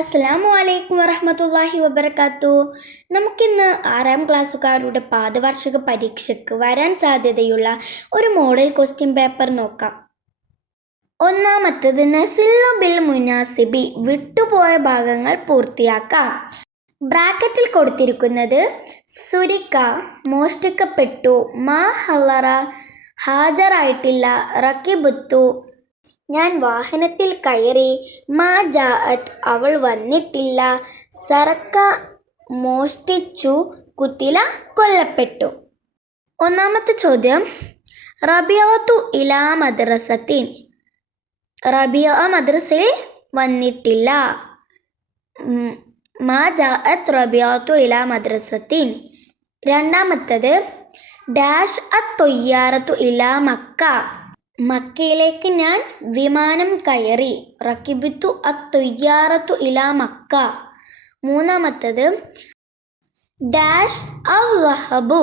അസ്സലാമു അലൈക്കും വറഹ്മത്തുള്ളാഹി വബറകാത്തു. നമുക്കിന്ന് 6ാം ക്ലാസ്സുകാരുടെ പാദവാർഷിക പരീക്ഷയ്ക്ക് വരാൻ സാധ്യതയുള്ള ഒരു മോഡൽ ക്വസ്റ്റ്യൻ പേപ്പർ നോക്കാം. ഒന്നാമത്തത് നസില്ലു ബിൽ മുനാസിബി, വിട്ടുപോയ ഭാഗങ്ങൾ പൂർത്തിയാക്കാം. ബ്രാക്കറ്റിൽ കൊടുത്തിരിക്കുന്നത് സുരിക്ക, മോഷ്ടിക്കപ്പെട്ടു, മാ ഹലറ, ഹാജരായിട്ടില്ല, റക്കിബുത്തു, ഞാൻ വാഹനത്തിൽ കയറി, മാ ജാഅത്ത്, അവൾ വന്നിട്ടില്ല, സറക്ക, മോഷ്ടിച്ചു, കുത്തില, കൊല്ലപ്പെട്ടു. ഒന്നാമത്തെ ചോദ്യം, റബിയത്തു ഇലാ മദ്രസത്തിൻ, റബിയ മദ്രസയിൽ വന്നിട്ടില്ല. മാ ജാഅത്ത് റബിയത്തു ഇലാ മദ്രസത്തിൻ. രണ്ടാമത്തത്, ഡാഷ് അത്തൊയ്യാറത്തു ഇലാ മക്ക, മക്കയിലേക്ക് ഞാൻ വിമാനം കയറി, റക്കിബിത്തു അത്തൊയ്യാറത്തു ഇലാ മക്ക. മൂന്നാമത്തത്, ഡാഷ് അൽ വഹബു,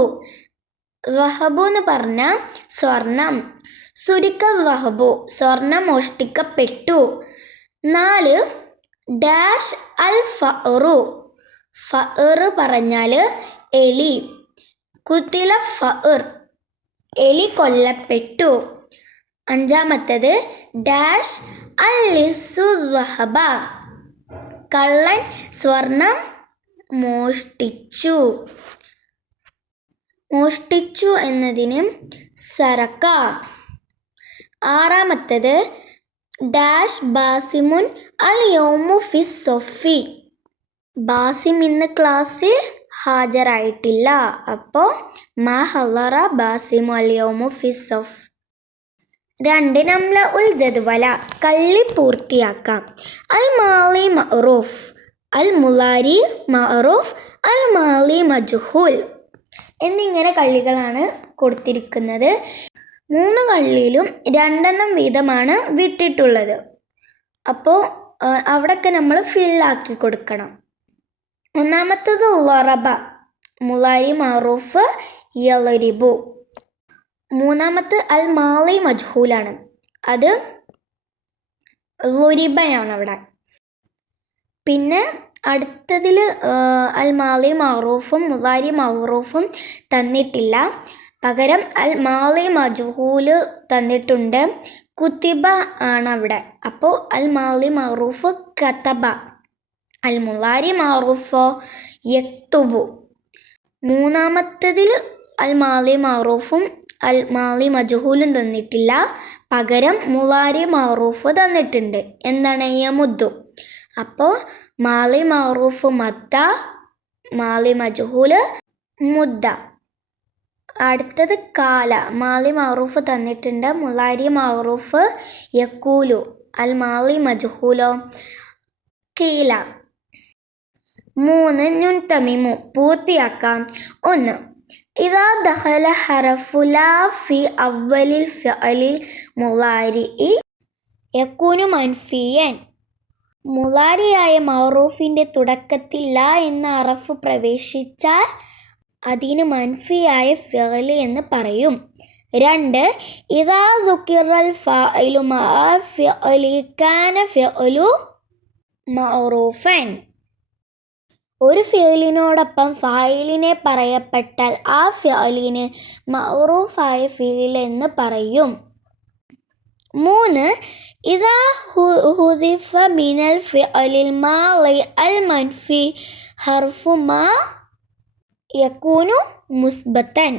വഹബു എന്ന് പറഞ്ഞ സ്വർണം, സുരിക്ക വഹബു, സ്വർണം മോഷ്ടിക്കപ്പെട്ടു. 4, ഡാഷ് അൽ ഫഅറു, ഫഅർ പറഞ്ഞാൽ എലി, കുത്തില ഫഅർ, എലി കൊല്ലപ്പെട്ടു. അഞ്ചാമത്തത്, ഡാഷ് അൽ ലിസ്സു വഹബ, കള്ളൻ സ്വർണം മോഷ്ടിച്ചു. മോഷ്ടിച്ചു എന്നതിന് സറക്ക. ആറാമത്തത്, ഡാഷ് ബാസിമുൻ അൽ യൗമു ഫിസ് സൊഫി, ബാസിം ഇന്ന് ക്ലാസ്സിൽ ഹാജരായിട്ടില്ല. അപ്പോൾ മാ ഹലറ ബാസിമു അൽ യൗമു ഫിസ് സൊഫ്. 2, നംല ഉൽ ജദ്വല, കള്ളി പൂർത്തിയാക്കാം. അൽ മാലി മഅറൂഫ്, അൽ മുലാരി മഅറൂഫ്, അൽ മാലി മജ്ഹൂൽ എന്നിങ്ങനെ കള്ളികളാണ് കൊടുത്തിരിക്കുന്നത്. 3 കള്ളിയിലും 2 വീതമാണ് വിട്ടിട്ടുള്ളത്. അപ്പോൾ അവിടെയൊക്കെ നമ്മൾ ഫില്ലാക്കി കൊടുക്കണം. ഒന്നാമത്തത് ലറബ, മുലാരി മഅറൂഫ് യളരിബു. മൂന്നാമത്തെ അൽ മാലി മജ്ഹൂലാണ്, അത് ലുരിബയാണ് അവിടെ. പിന്നെ അടുത്തതിൽ അൽ മാലി മഅറൂഫും മുലാരി മഅറൂഫും തന്നിട്ടില്ല, പകരം അൽ മാലി മജ്ഹൂല് തന്നിട്ടുണ്ട്. കുത്തിബ ആണ് അവിടെ. അപ്പോൾ അൽ മാലി മഅറൂഫ് കതബ, അൽ മുലാരി മഅറൂഫോ യക്തുബു. മൂന്നാമത്തതിൽ അൽ മാലി മഅറൂഫും അൽ മാലി മജ്ഹൂലും തന്നിട്ടില്ല, പകരം മുലാരി മഅറൂഫ് തന്നിട്ടുണ്ട്. എന്താണ്? യമുദ്ദു. അപ്പോൾ മാലി മഅറൂഫ് മദ്ദ, മാലി മജ്ഹൂല് മുദ്ദ. അടുത്തത് കാല, മാലി മഅറൂഫ് തന്നിട്ടുണ്ട്, മുലാരി മഅറൂഫ് യക്കൂലു, അൽ മാലി മജ്ഹൂലോ കീല. 3, നുൻ തമീമു, പൂർത്തിയാക്കാം. 1, ഇദാ ദഖല ഹറഫു ലാ ഫി അവ്വലിൽ ഫിഅലിൽ മുളാരിഇ യകൂനു മൻഫിയൻ, മുളാരിയായ മഅറൂഫിൻ്റെ തുടക്കത്തിൽ ലാ എന്ന ഹറഫ് പ്രവേശിച്ചാൽ അതിന് മൻഫിയായ ഫിഅൽ എന്ന് പറയും. 2, ഇദാ ദുകിറൽ ഫാഇലു മഅ ഫിഅലി കാന ഫിഅലു മഅറൂഫൻ, ഒരു ഫിഅലിനോടൊപ്പം ഫായിലിനെ പറയപ്പെട്ടാൽ ആ ഫിഅലിന് മഅറൂഫായ ഫിഅൽ എന്ന് പറയും. 3, ഇദാ ഹുദിഫ മിനൽ ഫിഅലിൽ മാളി അൽ മൻഫി ഹർഫു മാ യകൂനു മുസ്ബത്തൻ,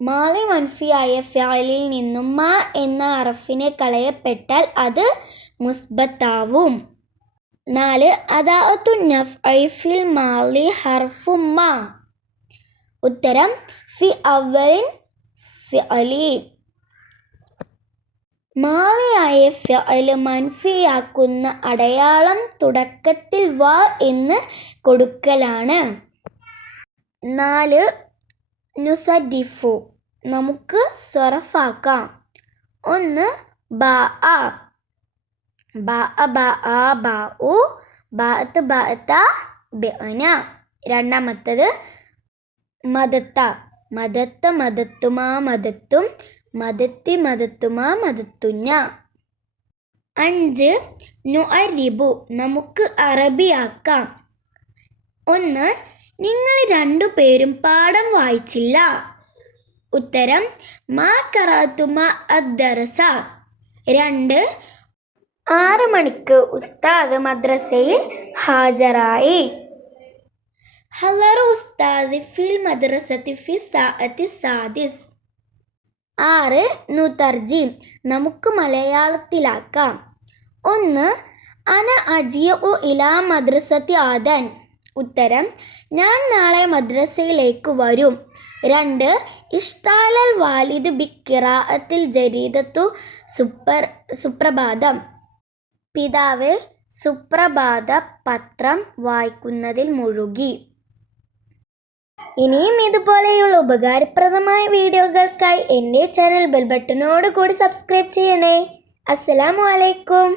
മാളി മൻഫിയായ ഫിഅലിൽ നിന്നും മാ എന്ന ഹർഫിനെ കളയപ്പെട്ടാൽ അത് മുസ്ബത്താവും. 4, അദാഅത്തു നഫ്ഇ ഫിൽ മാളി ഹർഫു മാ. ഉത്തരം, ഫി അവ്വലിൻ ഫിഅലി. മാളിയായ ഫിഅൽ മൻഫിയാക്കുന്ന അടയാളം തുടക്കത്തിൽ വ എന്ന് കൊടുക്കലാണ്. 4, നുസദ്ദിഫു, നമുക്ക് സ്വറഫാക്കാം. 1, ബാഅ, ബാഅ ബാഅ ബാഉ, ബാഅത്ത് ബാഅത്ത ബഅന. രണ്ടാമത്തത് മദത്ത, മദത്ത മദത്തുമാ മദത്തും, മദത്തി മദത്തുമാ മദത്തുഞ്ഞ. 5 നുഅരിബു നമുക്ക് അറബിയാക്കാം. 1 നിങ്ങൾ രണ്ടുപേരും പാഠം വായിച്ചില്ല. ഉത്തരം മാ ഖറഅതുമ അദ്ദർസ. 2 6 മണിക്ക് ഉസ്താദ് മദ്രസയിൽ ഹാജരായി. ഹളറ ഉസ്താദ് ഫിൽ മദ്രസത്തി ഫി സാഅത്തി സാദിസ്. 6 നുതർജിം നമുക്ക് മലയാളത്തിലാക്കാം. 1 അന അജിഉ ഇലാ മദ്രസത്തി ആദൻ. ഉത്തരം ഞാൻ നാളെ മദ്രസയിലേക്ക് വരും. 2 ഇഷ്താലൽ വാലിദ് ബി ഖിറാഅത്തിൽ ജരീദത്തു സുപ്രഭാതം. പിതാവ് സുപ്രഭാത പത്രം വായിക്കുന്നതിൽ മുഴുകി. ഇനിയും ഇതുപോലെയുള്ള ഉപകാരപ്രദമായ വീഡിയോകൾക്കായി എൻ്റെ ചാനൽ ബെൽ ബട്ടനോട് കൂടി സബ്സ്ക്രൈബ് ചെയ്യണേ. അസ്സലാമു അലൈക്കും.